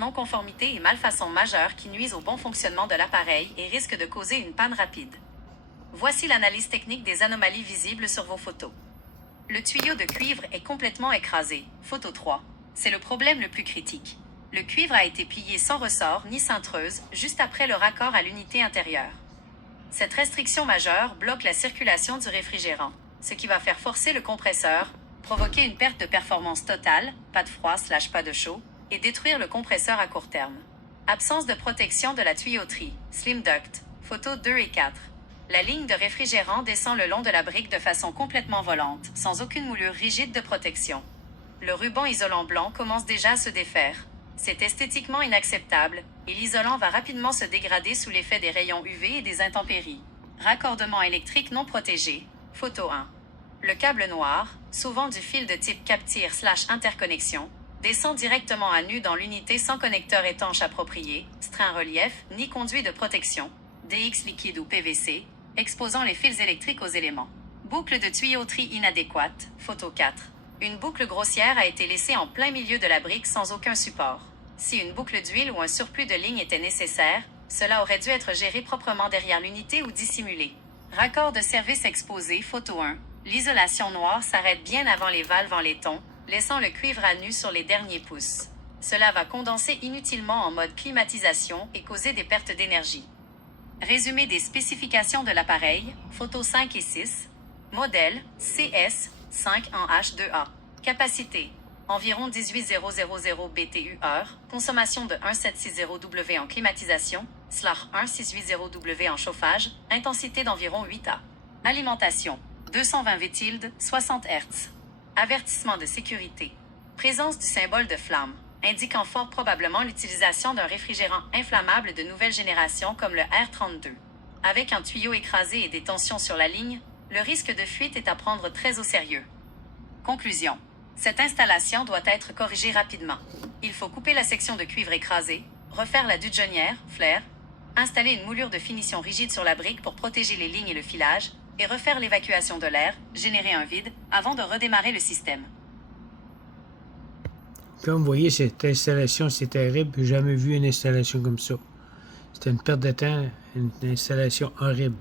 non-conformités et malfaçons majeures qui nuisent au bon fonctionnement de l'appareil et risquent de causer une panne rapide. Voici l'analyse technique des anomalies visibles sur vos photos. Le tuyau de cuivre est complètement écrasé. Photo 3. C'est le problème le plus critique. Le cuivre a été plié sans ressort ni cintreuse, juste après le raccord à l'unité intérieure. Cette restriction majeure bloque la circulation du réfrigérant, ce qui va faire forcer le compresseur, provoquer une perte de performance totale, pas de froid/pas de chaud, et détruire le compresseur à court terme. Absence de protection de la tuyauterie, slim duct, photos 2 et 4. La ligne de réfrigérant descend le long de la brique de façon complètement volante, sans aucune moulure rigide de protection. Le ruban isolant blanc commence déjà à se défaire. C'est esthétiquement inacceptable, et l'isolant va rapidement se dégrader sous l'effet des rayons UV et des intempéries. Raccordement électrique non protégé, photo 1. Le câble noir, souvent du fil de type capture/interconnexion, descend directement à nu dans l'unité sans connecteur étanche approprié, string relief, ni conduit de protection, DX liquide ou PVC, exposant les fils électriques aux éléments. Boucle de tuyauterie inadéquate, photo 4. Une boucle grossière a été laissée en plein milieu de la brique sans aucun support. Si une boucle d'huile ou un surplus de ligne était nécessaire, cela aurait dû être géré proprement derrière l'unité ou dissimulé. Raccord de service exposé, photo 1. L'isolation noire s'arrête bien avant les valves en laiton, laissant le cuivre à nu sur les derniers pouces. Cela va condenser inutilement en mode climatisation et causer des pertes d'énergie. Résumé des spécifications de l'appareil, photos 5 et 6. Modèle CS5 en H2A. Capacité environ 18000 BTU/h. Consommation de 1,760 W en climatisation, 1,680 W en chauffage. Intensité d'environ 8A. Alimentation 220 V, 60 Hz. Avertissement de sécurité. Présence du symbole de flamme, indiquant fort probablement l'utilisation d'un réfrigérant inflammable de nouvelle génération comme le R32. Avec un tuyau écrasé et des tensions sur la ligne, le risque de fuite est à prendre très au sérieux. Conclusion. Cette installation doit être corrigée rapidement. Il faut couper la section de cuivre écrasée, refaire la dujonnière, flair, installer une moulure de finition rigide sur la brique pour protéger les lignes et le filage, et refaire l'évacuation de l'air, générer un vide, avant de redémarrer le système. Comme vous voyez, cette installation, c'est terrible. J'ai jamais vu une installation comme ça. C'était une perte de temps, une installation horrible.